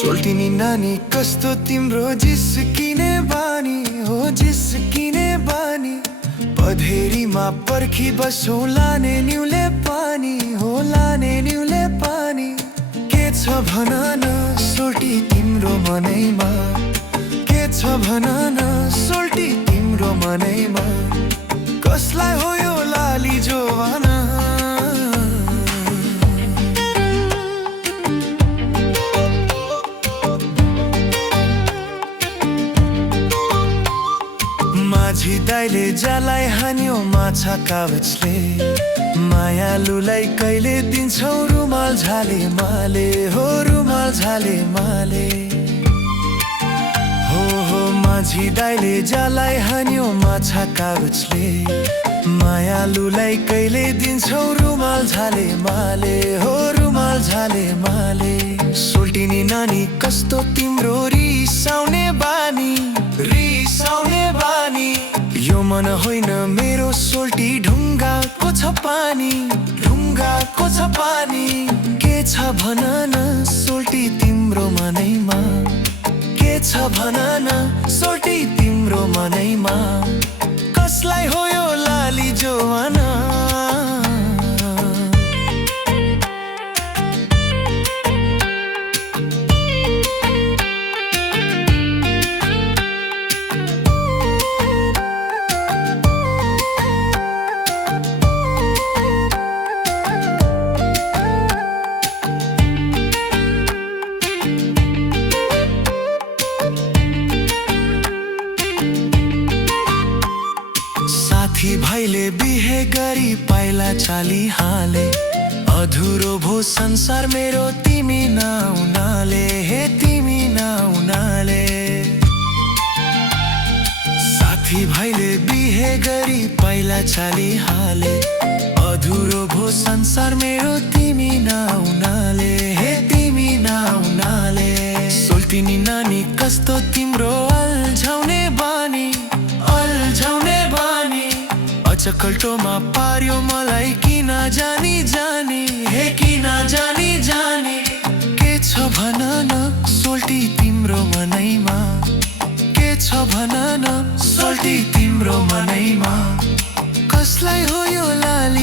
सोल्टिनी नानी कस्तो तिम्रो जिस्किने बानी हो, जिस्किने बानी। पधेरीमा पर्खी बसौ लाने निउले पानी हो, लाने निउले पानी। के छ भन न सोल्टी तिम्रो मनैमा, के छ भन न सोल्टी तिम्रो मनैमा। कसलाई हो यो लाली जोवाना? माझी दाइले जालाई हान्यो माछा कागजले, मायालुलाई कहिले दिन्छौ रुमाल झाले माले हो, रुमाल झाले माले। हो माझी दाइले जालाई हान्यो माछा कागजले, मायालुलाई कहिले दिन्छौ रुमाल झाले माले हो, रुमाल झाले माले। सोल्टिनी नानी कस्तो तिम्रो रिसाउने बानी, रिसाउने बानी। यो मन होइन मेरो सोल्टी ढुङ्गाको छ पानी, ढुङ्गाको छ पानी। के छ भन न सोल्टी तिम्रो मनैमा, के छ भन न सोल्टी तिम्रो मनैमा। कसलाई हो यो लाली जोवाना? साथी भाइले बिहे गरी पाइला चाली हाले, अधुरो भो संसार मेरो तिमी नहुनाले, हे तिमी नहुनाले। साथी भाइले बिहे गरी पाइला चाली हाले, अधुरो भो संसार मेरो तिमी नहुनाले, हे तिमी नहुनाले। सोल्टिनी नानी कस्तो तिम्रो अल्झाउने बानी, अल्झाउने बानी। अचकल्टोमा पार्यो मलाई किन जानी जानी, हे किन जानी जानी। के छ भन न सोल्टी तिम्रो मनैमा, के छ भन न सोल्टी तिम्रो मनैमा। कसलाई हो यो लाली